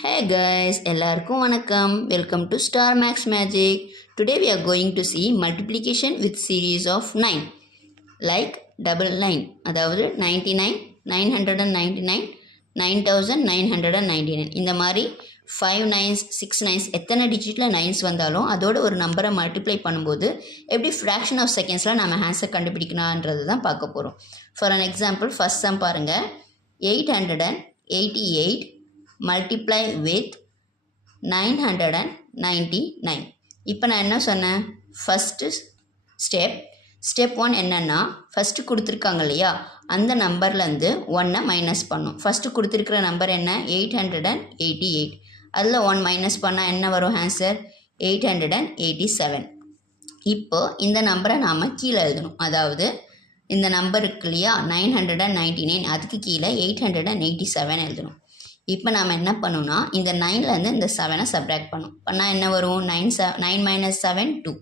Hey guys, எல்லாருக்கும் வணக்கம். Welcome to Star Max Magic. Today we are going to see multiplication with series of 9. Like double 9. அதாவது 99, 999, 9999. இந்த மாதிரி 5 nines, 6 nines எத்தனை டிஜிட்டில் nines வந்தாலும் அதோட ஒரு நம்பரை மல்டிப்ளை பண்ணும்போது எப்படி ஃப்ராக்ஷன் ஆஃப் செகண்ட்ஸில் நம்ம ஆன்சர் கண்டுபிடிக்கணுன்றது தான் பார்க்க போகிறோம். For an example first sum பாருங்கள். 888 multiply with 999. இப்போ நான் என்ன சொன்னேன், ஃபஸ்ட்டு ஸ்டெப் 1 என்னென்னா ஃபஸ்ட்டு கொடுத்துருக்காங்க இல்லையா, அந்த நம்பர்லேருந்து 1 மைனஸ் பண்ணும். ஃபஸ்ட்டு கொடுத்துருக்கிற நம்பர் என்ன, 888. அதில் 1 மைனஸ் பண்ணால் என்ன வரும் ஆன்சர், 887. இப்போ இந்த நம்பரை நாம் கீழே எழுதணும். அதாவது இந்த நம்பர் இருக்கு இல்லையா 999, அதுக்கு கீழே 887 எழுதணும். இப்போ நாம் என்ன பண்ணணும்னா இந்த 9லேருந்து இந்த 7 சப்ராக்ட் பண்ணும். பண்ணால் என்ன வரும், 9 மைனஸ் 7 2.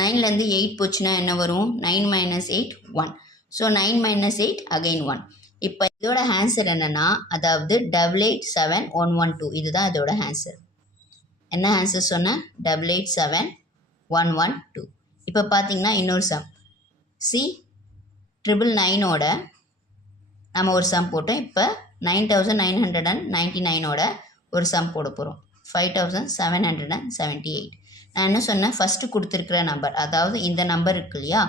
9லேருந்து 8 போச்சுன்னா என்ன வரும், 9 மைனஸ் 8 1. So 9 minus 8 again 1. இப்போ இதோட ஆன்சர் என்னென்னா, அதாவது 887112. இதுதான் இதோட ஆன்சர். என்ன ஆன்சர் சொன்னேன், 887112. இப்போ பார்த்தீங்கன்னா இன்னொரு சம் சி 999ஓட நம்ம ஒரு சம் போட்டோம். இப்போ 9999ஓட ஒரு சம் போட போகிறோம், 5778. நான் என்ன சொன்னேன், ஃபஸ்ட்டு கொடுத்துருக்கிற நம்பர், அதாவது இந்த நம்பர் இருக்கு இல்லையா,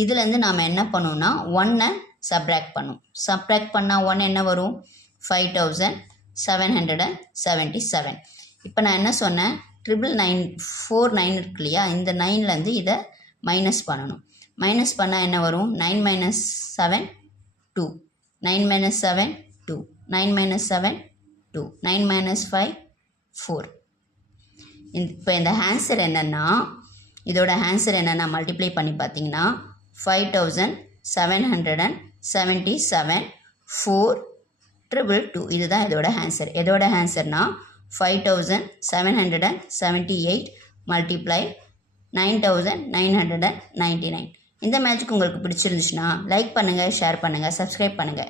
இதுலேருந்து நாம் என்ன பண்ணோம்னா 1 சப்ராக்ட் பண்ணும். சப்ராக்ட் பண்ணால் 1 என்ன வரும், 5777. இப்போ நான் என்ன சொன்னேன், 999 இருக்கு இல்லையா, இந்த 9லேருந்து இதை மைனஸ் பண்ணணும். மைனஸ் பண்ணால் என்ன வரும், 9 மைனஸ் 7 2. 9 மைனஸ் 7 2. 9 minus 7 2. 9 minus 5 4. இப்போ இந்த ஆன்சர் என்னென்னா, இதோட ஆன்சர் என்னென்னா மல்டிப்ளை பண்ணி பார்த்தீங்கன்னா 5777 422. இதுதான் இதோட ஆன்சர். எதோட ஆன்சர்னா 5778 மல்டிப்ளை 9999. இந்த மேட்சுக்கு உங்களுக்கு பிடிச்சிருந்துச்சுன்னா லைக் பண்ணுங்கள், ஷேர் பண்ணுங்கள், சப்ஸ்கிரைப் பண்ணுங்கள்.